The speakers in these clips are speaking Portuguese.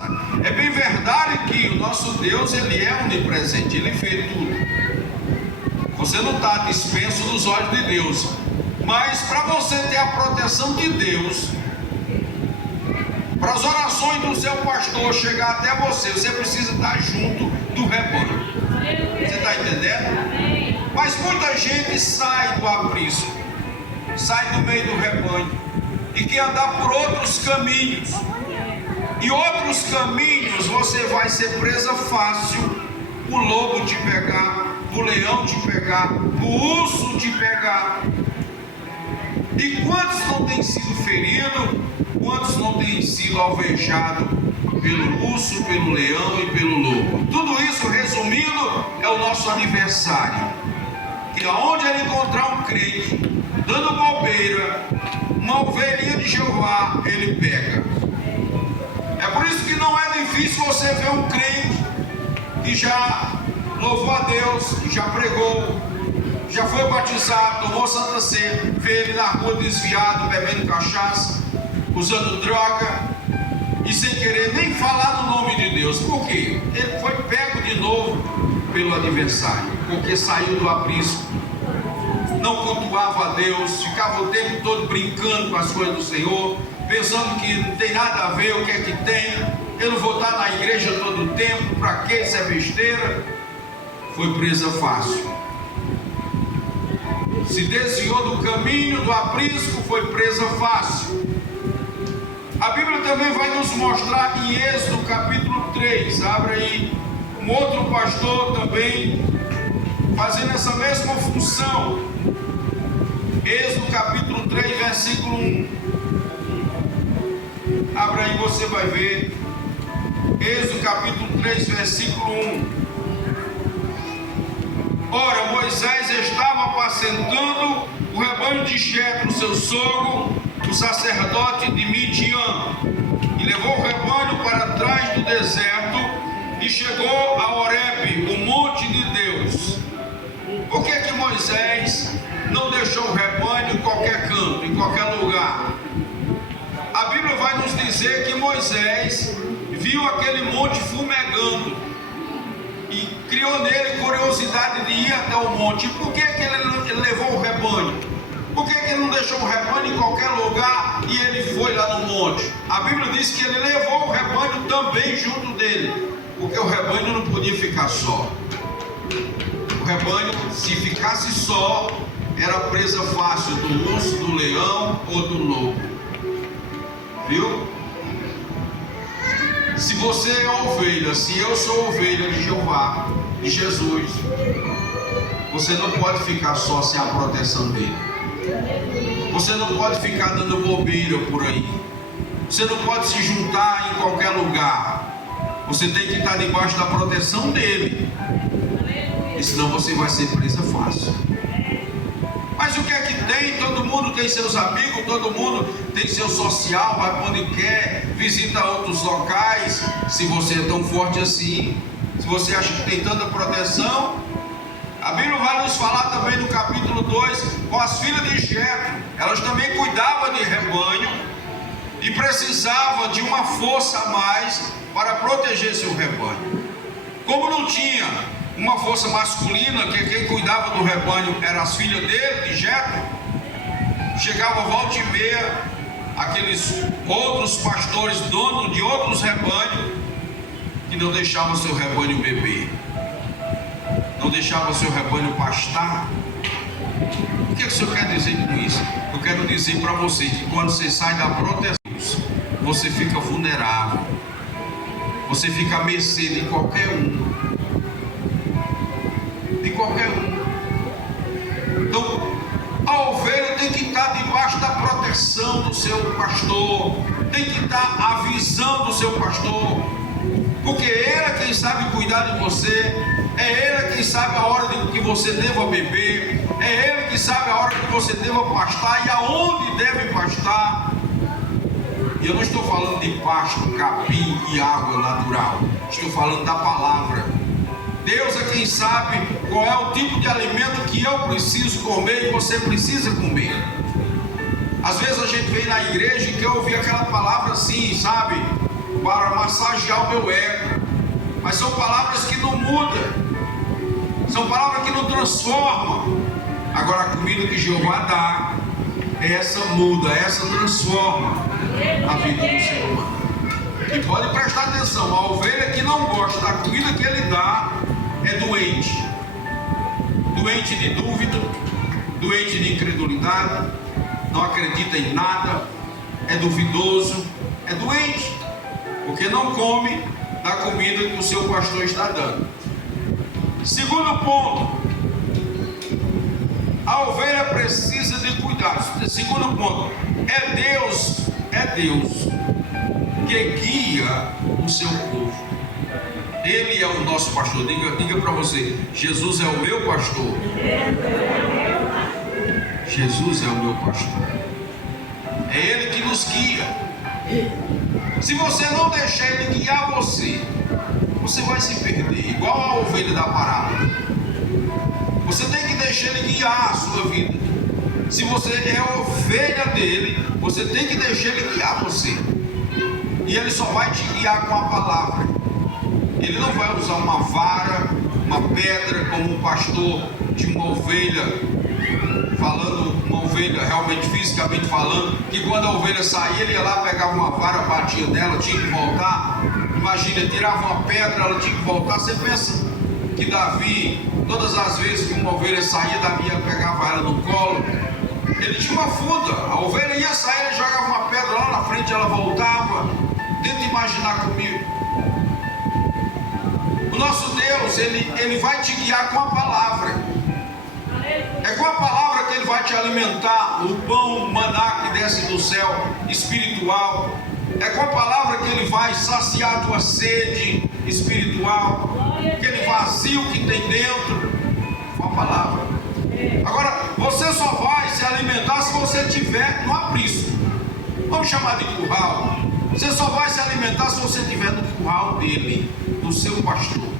É bem verdade que o nosso Deus, ele é onipresente, ele vê tudo. Você não está dispenso dos olhos de Deus, mas para você ter a proteção de Deus, para as orações do seu pastor chegar até você, você precisa estar junto do rebanho. Você está entendendo? Mas muita gente sai do aprisco, sai do meio do rebanho e quer andar por outros caminhos. E outros caminhos você vai ser presa fácil, o lobo te pegar, o leão te pegar, o urso te pegar. E quantos não têm sido feridos, quantos não têm sido alvejados pelo urso, pelo leão e pelo lobo? Tudo isso, resumindo, é o nosso aniversário. Que aonde ele encontrar um crente dando bobeira, uma ovelhinha de Jeová, ele pega. É por isso que não é difícil você ver um crente que já louvou a Deus, que já pregou, já foi batizado, tomou Santa Ceia, ver ele na rua desviado, bebendo cachaça, usando droga e sem querer nem falar no nome de Deus. Por quê? Ele foi pego de novo pelo adversário, porque saiu do aprisco, não cultuava a Deus, ficava o tempo todo brincando com as coisas do Senhor, pensando que não tem nada a ver, o que é que tem, eu não vou estar na igreja todo o tempo, para que isso é besteira. Foi presa fácil, se desviou do caminho do aprisco, foi presa fácil. A Bíblia também vai nos mostrar em Êxodo capítulo 3, abre aí, um outro pastor também fazendo essa mesma função. Êxodo capítulo 3, versículo 1. Abra aí, você vai ver. Êxodo capítulo 3, versículo 1. Ora, Moisés estava apacentando o rebanho de Jetro, seu sogro, o sacerdote de Midian, e levou o rebanho para trás do deserto e chegou a Horebe, o monte de Deus. Por que Moisés não deixou o rebanho em qualquer canto, em qualquer lugar? A Bíblia vai nos dizer que Moisés viu aquele monte fumegando e criou nele curiosidade de ir até o monte. Por que ele levou o rebanho? Por que ele não deixou o rebanho em qualquer lugar e ele foi lá no monte? A Bíblia diz que ele levou o rebanho também junto dele, porque o rebanho não podia ficar só. O rebanho, se ficasse só, era presa fácil do urso, do leão ou do lobo. Viu? Se você é ovelha, se eu sou ovelha de Jeová, de Jesus, você não pode ficar só sem a proteção dele. Você não pode ficar dando bobeira por aí. Você não pode se juntar em qualquer lugar. Você tem que estar debaixo da proteção dele. E senão você vai ser presa fácil. Mas o que é que tem? Todo mundo tem seus amigos, todo mundo tem seu social, vai para onde quer, visita outros locais. Se você é tão forte assim, se você acha que tem tanta proteção, a Bíblia vai nos falar também no capítulo 2, com as filhas de Jetro, elas também cuidavam de rebanho e precisavam de uma força a mais para proteger seu rebanho. Como não tinha uma força masculina, que quem cuidava do rebanho eram as filhas dele, de Jetro, chegava volta e meia aqueles outros pastores, donos de outros rebanhos, que não deixavam seu rebanho beber, não deixavam seu rebanho pastar. O que o Senhor quer dizer com isso? Eu quero dizer para você que quando você sai da proteção, você fica vulnerável, você fica à mercê de qualquer um. De qualquer um. Então, a ovelha tem que estar debaixo da proteção do seu pastor, tem que estar à visão do seu pastor, porque ele é quem sabe cuidar de você, é ele quem sabe a hora de que você deva beber, é ele que sabe a hora que você deva pastar e aonde deve pastar. E eu não estou falando de pasto, capim e água natural, estou falando da palavra. Deus é quem sabe qual é o tipo de alimento que eu preciso comer e você precisa comer. Às vezes a gente vem na igreja e quer ouvir aquela palavra assim, sabe? para massagear o meu ego, mas são palavras que não mudam, são palavras que não transformam. Agora a comida que Jeová dá, essa muda, essa transforma a vida do ser humano. E pode prestar atenção, a ovelha que não gosta da comida que ele dá é doente. Doente de dúvida, doente de incredulidade, não acredita em nada, é duvidoso, é doente, porque não come da comida que o seu pastor está dando. Segundo ponto, a ovelha precisa de cuidado. Segundo ponto, é Deus que guia o seu povo. Ele é o nosso pastor. Diga para você: Jesus é o meu pastor. Jesus é o meu pastor. É Ele que nos guia. Se você não deixar Ele guiar você, você vai se perder, igual a ovelha da parábola. Você tem que deixar Ele guiar a sua vida. Se você é ovelha dele, você tem que deixar Ele guiar você. E Ele só vai te guiar com a palavra. Ele não vai usar uma vara, uma pedra, como um pastor de uma ovelha, falando, uma ovelha realmente fisicamente falando, que quando a ovelha saía, ele ia lá, pegava uma vara, batia nela, tinha que voltar. Imagina, tirava uma pedra, ela tinha que voltar. Você pensa que Davi, todas as vezes que uma ovelha saía, Davi pegava ela no colo. Ele tinha uma funda, a ovelha ia sair, ele jogava uma pedra lá na frente, ela voltava. Tenta imaginar comigo. O nosso Deus, ele vai te guiar com a palavra. É com a palavra que Ele vai te alimentar, o pão, o maná que desce do céu, espiritual. É com a palavra que Ele vai saciar a tua sede espiritual, aquele vazio que tem dentro, com a palavra. Agora, você só vai se alimentar se você estiver no aprisco. Vamos chamar de curral. Você só vai se alimentar se você estiver no curral dele, do seu pastor.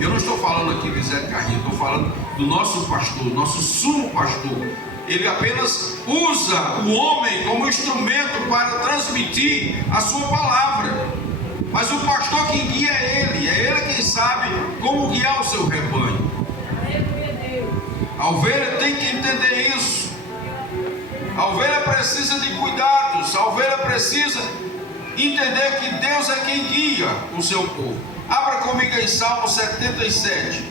Eu não estou falando aqui de Zé Carrinho, estou falando do nosso pastor, nosso sumo pastor. Ele apenas usa o homem como instrumento para transmitir a sua palavra. Mas o pastor quem guia é ele quem sabe como guiar o seu rebanho. A ovelha tem que entender isso. A ovelha precisa de cuidados, a ovelha precisa entender que Deus é quem guia o seu povo. Abra comigo em Salmo 77.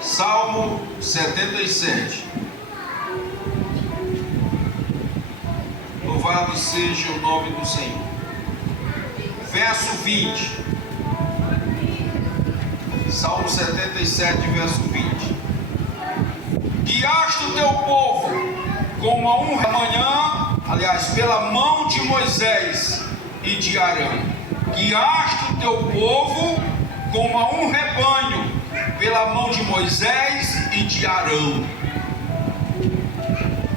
Salmo 77. Louvado seja o nome do Senhor. Verso 20. Salmo 77, verso 20. Guiaste o teu povo como a um rebanho, aliás, pela mão de Moisés e de Arão. Guiaste o teu povo como a um rebanho, pela mão de Moisés e de Arão.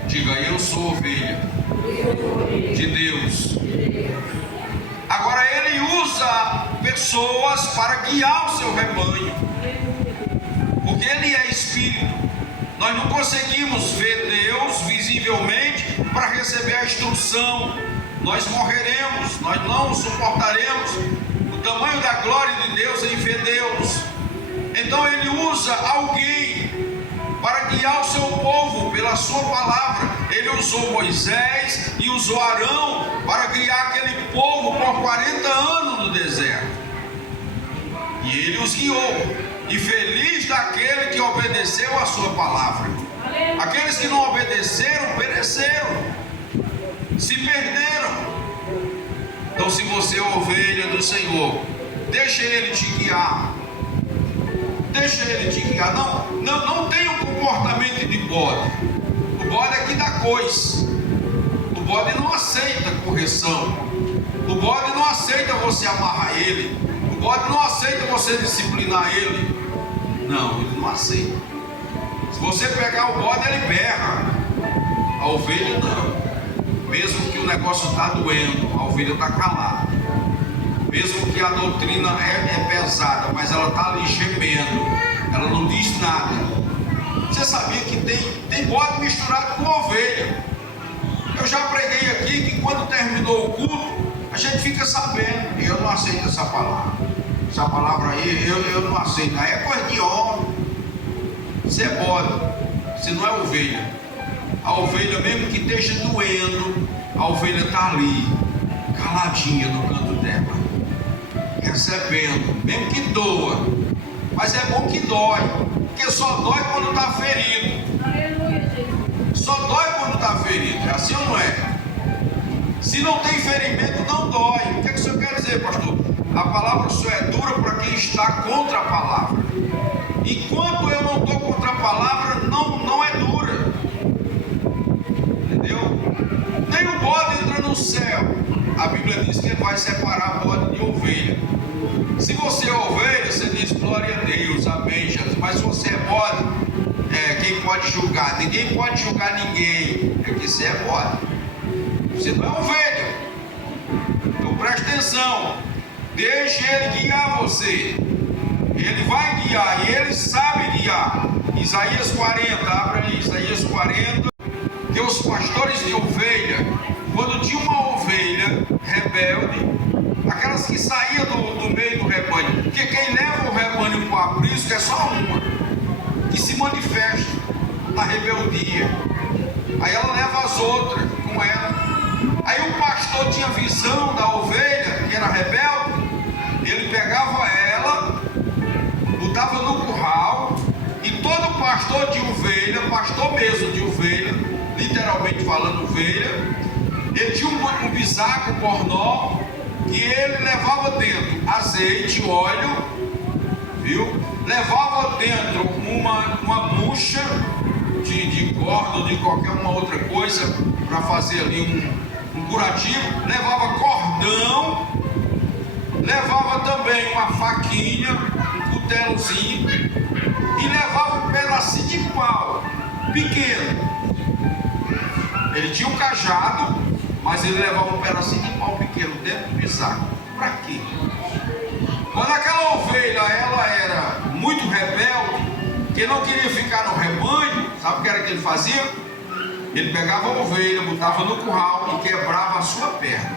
Diga: eu sou ovelha de Deus. Agora Ele usa pessoas para guiar o seu rebanho, porque Ele é Espírito. Nós não conseguimos ver Deus visivelmente para receber a instrução. Nós morreremos, nós não suportaremos o tamanho da glória de Deus em ver Deus. Então Ele usa alguém para guiar o seu povo pela sua palavra. Ele usou Moisés e usou Arão para guiar aquele povo por 40 anos no deserto. E Ele os guiou. E feliz daquele que obedeceu a sua palavra. Aqueles que não obedeceram, pereceram, se perderam. Então, se você é ovelha do Senhor, deixa Ele te guiar. Deixa Ele te guiar. Não tenha um comportamento de bode. O bode é que dá coice. O bode não aceita correção. O bode não aceita você amarrar ele. O bode não aceita você disciplinar ele. Não, ele não aceita. Se você pegar o bode, ele berra. A ovelha não. Mesmo que o negócio está doendo, a ovelha está calada. Mesmo que a doutrina é pesada, mas ela está ali gemendo. Ela não diz nada. Você sabia que tem bode misturado com ovelha? Eu já preguei aqui que quando terminou o culto, a gente fica sabendo. Eu não aceito essa palavra. Essa palavra aí, eu não aceito. Aí é coisa de homem. Você é bode, você não é ovelha. A ovelha, mesmo que esteja doendo, a ovelha está ali, caladinha no canto dela, recebendo, mesmo que doa. Mas é bom que dói, porque só dói quando está ferido. Só dói quando está ferido, é assim ou não é? Se não tem ferimento, não dói. O que é que o senhor quer dizer, pastor? A palavra só é dura para quem está contra a palavra. Enquanto eu não estou contra a palavra, não é dura. Entendeu? Nem o bode entra no céu. A Bíblia diz que ele vai separar bode de ovelha. Se você é ovelha, você diz glória a Deus, amém, Jesus. Mas se você é bode, quem pode julgar? Ninguém pode julgar ninguém. É que você é bode. Você não é ovelha. Então preste atenção. Deixe ele guiar você. Ele vai guiar e ele sabe guiar. Isaías 40, abra aí, Isaías 40. Que os pastores de ovelha, quando tinha uma ovelha rebelde, aquelas que saíam do meio do rebanho, porque quem leva o rebanho para o aprisco é só uma, que se manifesta na rebeldia. Aí ela leva as outras com ela. Aí o pastor tinha visão da ovelha que era rebelde, ele pegava ela, botava no curral, e todo pastor de ovelha, pastor mesmo de ovelha, literalmente falando ovelha, ele tinha um bisaco pornó, que ele levava dentro azeite, óleo, viu? Levava dentro uma bucha de corda ou de qualquer uma outra coisa para fazer ali um curativo, levava cordão, levava também uma faquinha, um cutelozinho e levava um pedacinho de pau pequeno. Ele tinha um cajado, mas ele levava um pedacinho de pau pequeno dentro do bisaco. Para quê? Quando aquela ovelha ela era muito rebelde, que não queria ficar no rebanho, sabe o que era que ele fazia? Ele pegava a ovelha, botava no curral e quebrava a sua perna.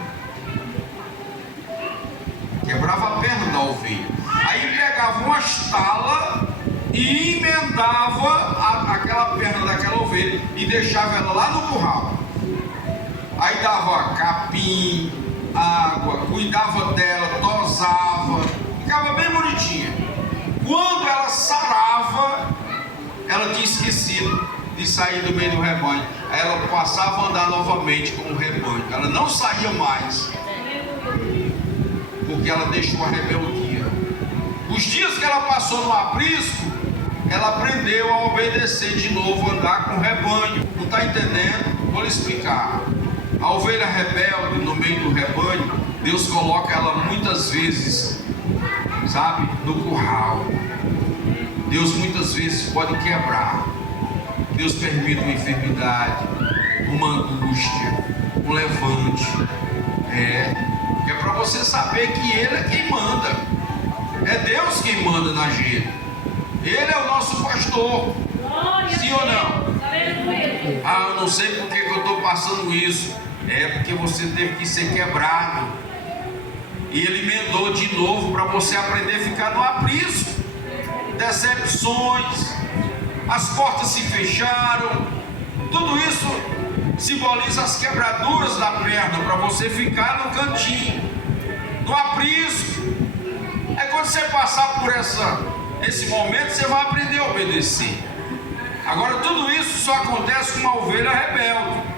Quebrava a perna da ovelha. Aí pegava uma estala e emendava aquela perna daquela ovelha e deixava ela lá no curral. Aí dava capim, água, cuidava dela, tosava, ficava bem bonitinha. Quando ela sarava, ela tinha esquecido de sair do meio do rebanho. Aí ela passava a andar novamente com o rebanho. Ela não saía mais, porque ela deixou a rebeldia. Os dias que ela passou no aprisco, ela aprendeu a obedecer de novo, andar com o rebanho. Não está entendendo? Vou lhe explicar. A ovelha rebelde no meio do rebanho, Deus coloca ela muitas vezes, sabe, no curral. Deus muitas vezes pode quebrar. Deus permite uma enfermidade, uma angústia, um levante. É para você saber que Ele é quem manda. É Deus quem manda na gente. Ele é o nosso pastor. Sim ou não? Ah, eu não sei por que eu estou passando isso. É porque você teve que ser quebrado. E Ele emendou de novo para você aprender a ficar no aprisco. Decepções, as portas se fecharam. Tudo isso simboliza as quebraduras da perna para você ficar no cantinho, no aprisco. É quando você passar por esse momento, você vai aprender a obedecer. Agora, tudo isso só acontece com uma ovelha rebelde.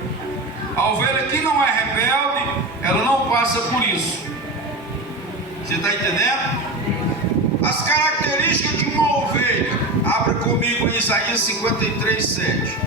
A ovelha que não é rebelde, ela não passa por isso. Você está entendendo? As características de uma ovelha. Abra comigo em Isaías 53:7.